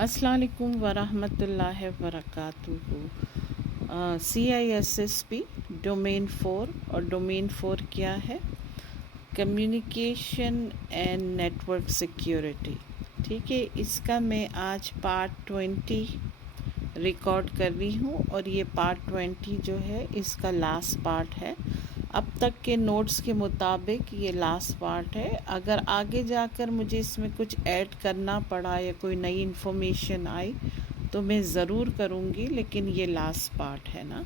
अस्सलाम वालेकुम वरहमतुल्लाहि वबरकातुहू। CISSP domain 4। और डोमेन 4 क्या है? Communication and network security. ठीक है, इसका मैं आज पार्ट 20 रिकॉर्ड कर रही हूँ और ये पार्ट 20 जो है इसका लास्ट पार्ट है। अब तक के नोट्स के मुताबिक ये लास्ट पार्ट है। अगर आगे जाकर मुझे इसमें कुछ ऐड करना पड़ा या कोई नई इन्फॉर्मेशन आई तो मैं ज़रूर करूँगी, लेकिन ये लास्ट पार्ट है ना।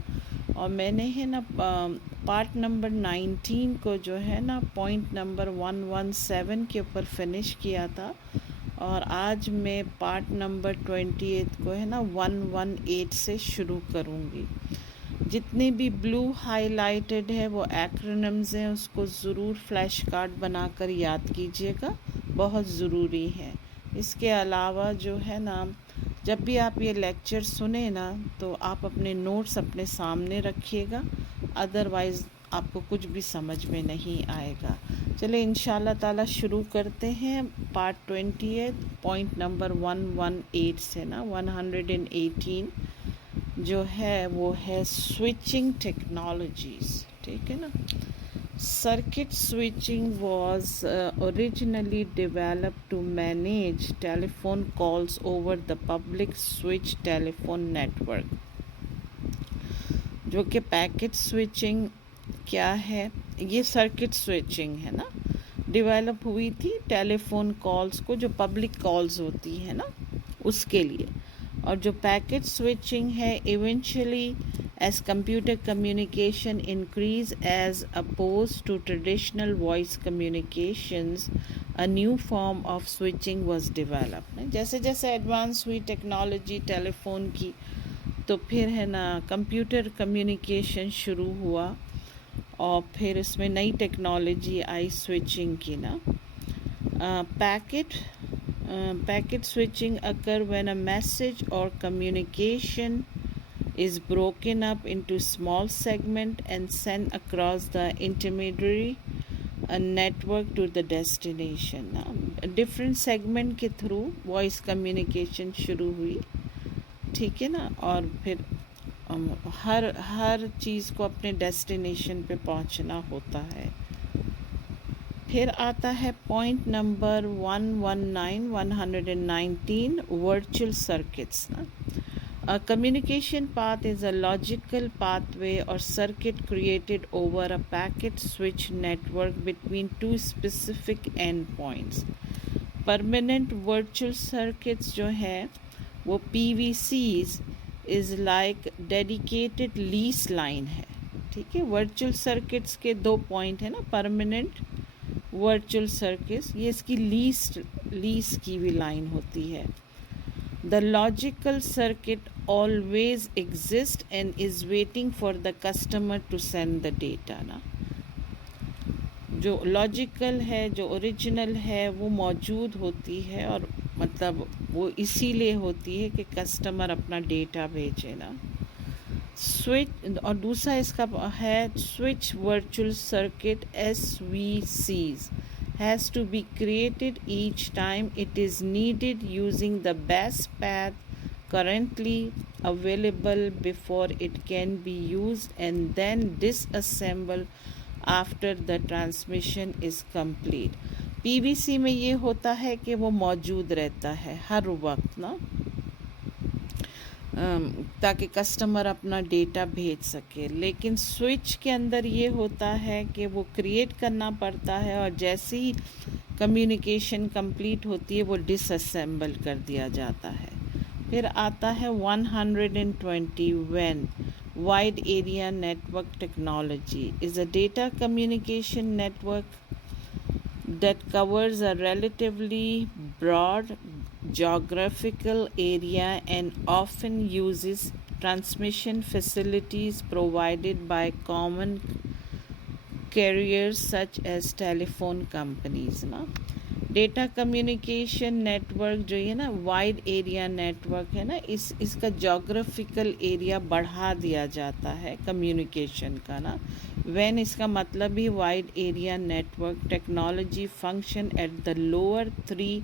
और मैंने है ना पार्ट नंबर 19 को जो है ना पॉइंट नंबर 117 के ऊपर फिनिश किया था, और आज मैं पार्ट नंबर 28 को है ना 118 से शुरू करूँगी। जितने भी ब्लू हाइलाइटेड है वो एक्रोनिम्स हैं, उसको ज़रूर फ्लैश कार्ड बनाकर याद कीजिएगा, बहुत ज़रूरी है। इसके अलावा जो है ना, जब भी आप ये लेक्चर सुने ना तो आप अपने नोट्स अपने सामने रखिएगा, अदरवाइज़ आपको कुछ भी समझ में नहीं आएगा। चलिए इंशाल्लाह ताला शुरू करते हैं पार्ट 28 पॉइंट नंबर 118 से ना 118 जो है वो है स्विचिंग टेक्नोलॉजीज़। ठीक है ना। Circuit switching was originally developed to manage telephone calls over the public switch telephone network। जो कि पैकेट स्विचिंग क्या है, ये सर्किट स्विचिंग है ना, डेवलप हुई थी टेलीफोन कॉल्स को, जो पब्लिक कॉल्स होती है ना उसके लिए। और जो पैकेट स्विचिंग है, eventually as computer communication increase as opposed to traditional voice communications, a new form of switching was developed. जैसे जैसे एडवांस हुई टेक्नोलॉजी टेलीफोन की, तो फिर है ना कंप्यूटर कम्युनिकेशन शुरू हुआ, और फिर इसमें नई टेक्नोलॉजी आई स्विचिंग की ना। Packet switching occur when a message or communication is broken up into small segment and sent across the intermediary a network to the destination। Different segment के थ्रू वॉइस कम्युनिकेशन शुरू हुई, ठीक है ना, और फिर हर चीज़ को अपने डेस्टिनेशन पे पहुंचना होता है। फिर आता है पॉइंट नंबर 119 वर्चुअल सर्किट्स ना। A communication path is a logical pathway or circuit created over a packet switch network between two specific endpoints। Permanent virtual circuits जो है वो PVCs is like dedicated lease line है। ठीक है, virtual circuits के दो point है ना, परमानेंट वर्चुअल सर्किट्स, ये इसकी लीस की भी लाइन होती है। The logical circuit always exist and is waiting for the customer to send the data ना। जो लॉजिकल है, जो ओरिजिनल है, वो मौजूद होती है, और मतलब वो इसीलिए होती है कि कस्टमर अपना डेटा भेजे ना। स्विच, और दूसरा इसका है switch virtual circuit SVCs has to be created each time it is needed using the best path currently available before it can be used and then disassembled after the transmission is complete। PVC में ये होता है कि वो मौजूद रहता है हर वक्त ना, ताकि कस्टमर अपना डेटा भेज सके। लेकिन स्विच के अंदर ये होता है कि वो क्रिएट करना पड़ता है, और जैसे ही कम्युनिकेशन कंप्लीट होती है वो डिसअसेंबल कर दिया जाता है। फिर आता है 120 when wide area network technology is a data communication network that covers a relatively broad geographical area and often uses transmission facilities provided by common carriers such as telephone companies ना। Data communication network जो है ना, wide area network है ना, इसका geographical area बढ़ा दिया जाता है कम्युनिकेशन का ना। व्हेन इसका मतलब ही wide area network technology function at the lower 3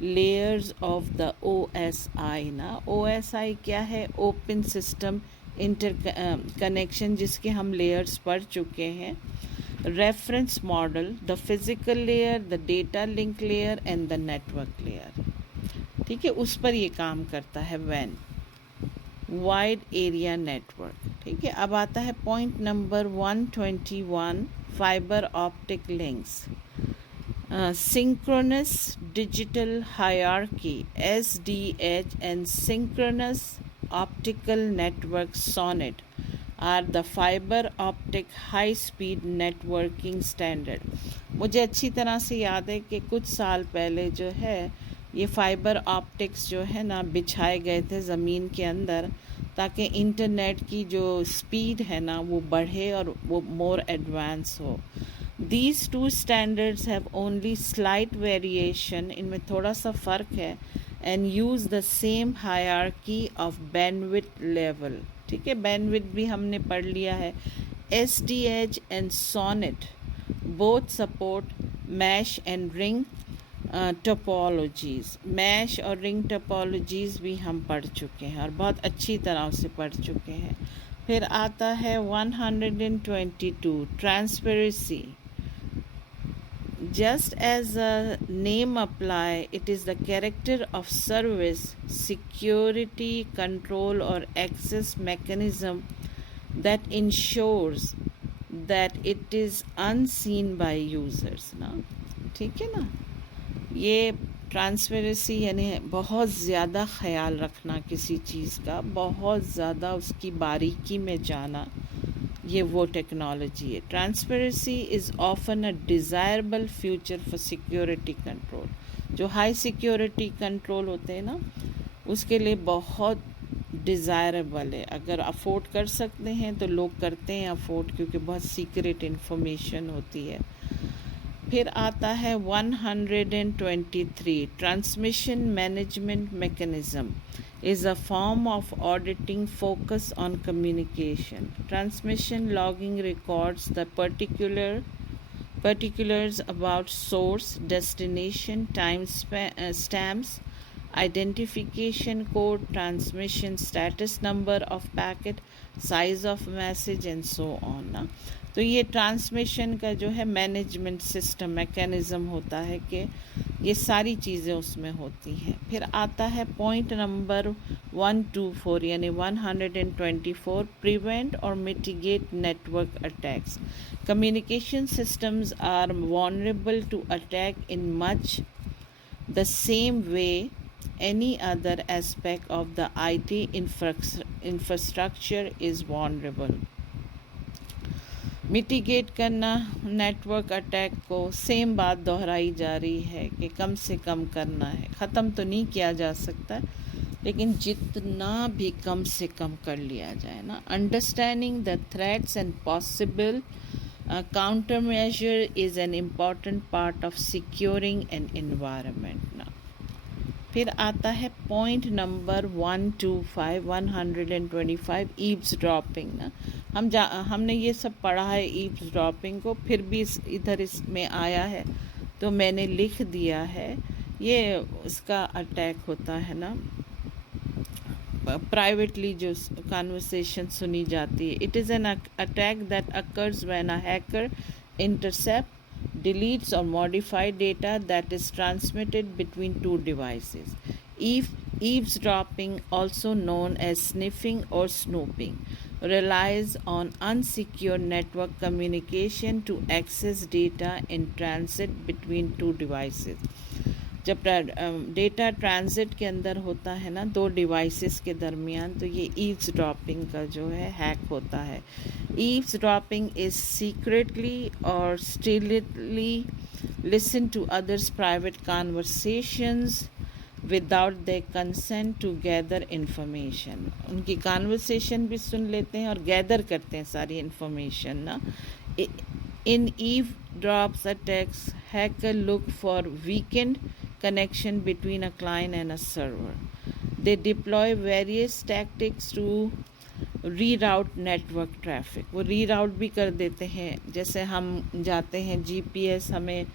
layers of the OSI ना OSI क्या है? ओपन सिस्टम इंटर कनेक्शन, जिसके हम लेयर्स पढ़ चुके हैं. Reference model, the physical layer, the data link layer and the network layer. ठीक है, उस पर ये काम करता है वैन, वाइड एरिया नेटवर्क. ठीक है, अब आता है point number 121, fibre optic links. Synchronous digital hierarchy SDH and synchronous optical network SONET are the fiber optic high speed networking standard. मुझे अच्छी तरह से याद है कि कुछ साल पहले जो है ये फाइबर ऑप्टिक्स जो है ना बिछाए गए थे ज़मीन के अंदर, ताकि इंटरनेट की जो स्पीड है ना वो बढ़े और वो मोर एडवांस हो. These two standards have only slight variation, इनमें थोड़ा सा फ़र्क है, and use the same hierarchy of bandwidth level. ठीक है, bandwidth भी हमने पढ़ लिया है. SDH and SONET both support mesh and ring topologies. mesh और ring topologies भी हम पढ़ चुके हैं और बहुत अच्छी तरह से पढ़ चुके हैं. फिर आता है 122, transparency. Just as a name apply, it is the character of service, security, control or access mechanism that ensures that it is unseen by users. ना ठीक है ना, ये ट्रांसपेरेंसी यानी बहुत ज़्यादा ख्याल रखना किसी चीज़ का, बहुत ज़्यादा उसकी बारीकी में जाना, ये वो टेक्नोलॉजी है. Transparency is often a desirable future for security control. जो हाई सिक्योरिटी कंट्रोल होते हैं ना उसके लिए बहुत डिज़ायरेबल है. अगर अफोर्ड कर सकते हैं तो लोग करते हैं अफोर्ड, क्योंकि बहुत सीक्रेट इन्फॉर्मेशन होती है. फिर आता है 123, transmission management mechanism is a form of auditing focus on communication. Transmission logging records the particulars about source, destination, stamps, identification code, transmission status, number of packet, size of message and so on. ना तो ये transmission का जो है management system mechanism होता है कि ये सारी चीज़ें उसमें होती हैं. फिर आता है पॉइंट नंबर 124 यानी 124, प्रिवेंट और mitigate network attacks. Communication systems are vulnerable to attack in much the same way any other aspect of the IT infrastructure is vulnerable. Mitigate करना नेटवर्क अटैक को, सेम बात दोहराई जा रही है कि कम से कम करना है. ख़त्म तो नहीं किया जा सकता, लेकिन जितना भी कम से कम कर लिया जाए ना. Understanding the threats and possible counter measure is an important part of securing an environment. ना फिर आता है पॉइंट नंबर 125, ईव्स ड्रॉपिंग. ना हमने ये सब पढ़ा है ईव्स ड्रॉपिंग को, फिर भी इधर इसमें आया है तो मैंने लिख दिया है. ये इसका अटैक होता है ना, प्राइवेटली जो कन्वर्सेशन सुनी जाती है. It is an attack that occurs when a hacker intercept, deletes or modify data that is transmitted between two devices. Eavesdropping, also known as sniffing or snooping, relies on unsecure network communication to access data in transit between two devices. जब data transit के अंदर होता है ना दो devices के दरमियान, तो ये ईव्सड्रॉपिंग का जो है हैक होता है. ईव्सड्रॉपिंग इज सीक्रेटली और stealthily listen to others private conversations without their consent to gather information. उनकी कॉन्वर्सेशन भी सुन लेते हैं और गैदर करते हैं सारी इंफॉर्मेशन ना. In eavesdrops attacks, hacker look for weakened connection between a client and a server. They deploy various tactics to reroute network traffic. वो reroute भी कर देते हैं. जैसे हम जाते हैं GPS, हमें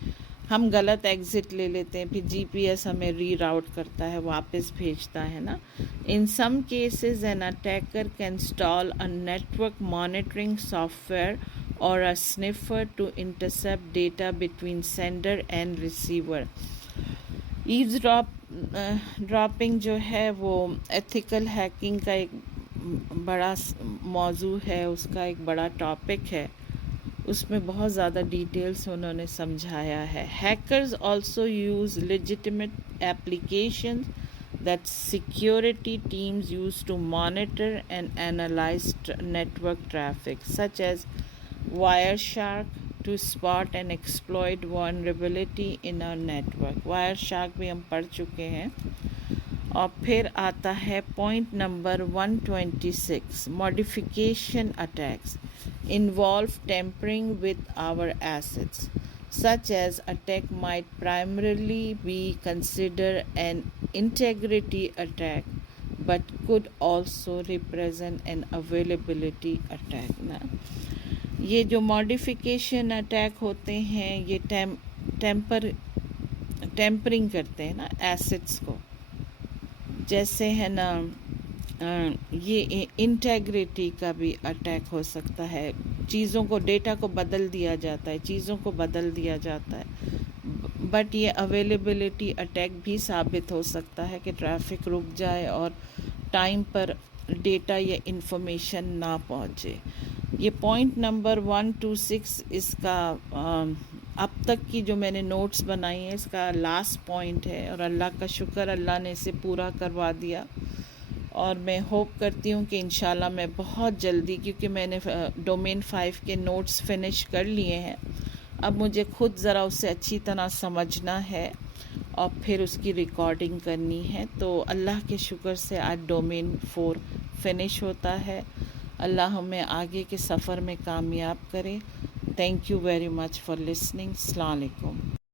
हम गलत एग्ज़िट ले लेते हैं, फिर जीपीएस हमें रीराउट करता है, वापस भेजता है ना। In some cases an attacker can install a network monitoring software और a sniffer to intercept data between sender and receiver. Dropping जो है वो एथिकल हैकिंग का एक बड़ा मौजू है, उसका एक बड़ा टॉपिक है, उसमें बहुत ज़्यादा डिटेल्स उन्होंने समझाया है। Hackers also use legitimate applications that security teams use to monitor and analyze network traffic, such as Wireshark, to spot and exploit vulnerability in our network. Wireshark भी हम पढ़ चुके हैं। और फिर आता है point number 126, modification attacks involve tampering with our assets, such as attack might primarily be considered an integrity attack but could also represent an availability attack ना। ये जो मॉडिफिकेशन अटैक होते हैं ये टेम्परिंग करते हैं ना एसेट्स को, जैसे है ना ये इंटेग्रिटी का भी अटैक हो सकता है, चीज़ों को, डेटा को बदल दिया जाता है, चीज़ों को बदल दिया जाता है। बट ये अवेलेबिलिटी अटैक भी साबित हो सकता है कि ट्रैफिक रुक जाए और टाइम पर डेटा या इंफॉर्मेशन ना पहुँचे। ये पॉइंट नंबर 126 इसका अब तक की जो मैंने नोट्स बनाई हैं इसका लास्ट पॉइंट है, और अल्लाह का शुक्र, अल्लाह ने इसे पूरा करवा दिया। और मैं होप करती हूँ कि इंशाल्लाह मैं बहुत जल्दी, क्योंकि मैंने डोमेन 5 के नोट्स फिनिश कर लिए हैं, अब मुझे खुद ज़रा उसे अच्छी तरह समझना है और फिर उसकी रिकॉर्डिंग करनी है। तो अल्लाह के शुक्र से आज डोमेन 4 फिनिश होता है। अल्लाह हमें आगे के सफ़र में कामयाब करे। Thank you very much for listening. अस्सलाम वालेकुम।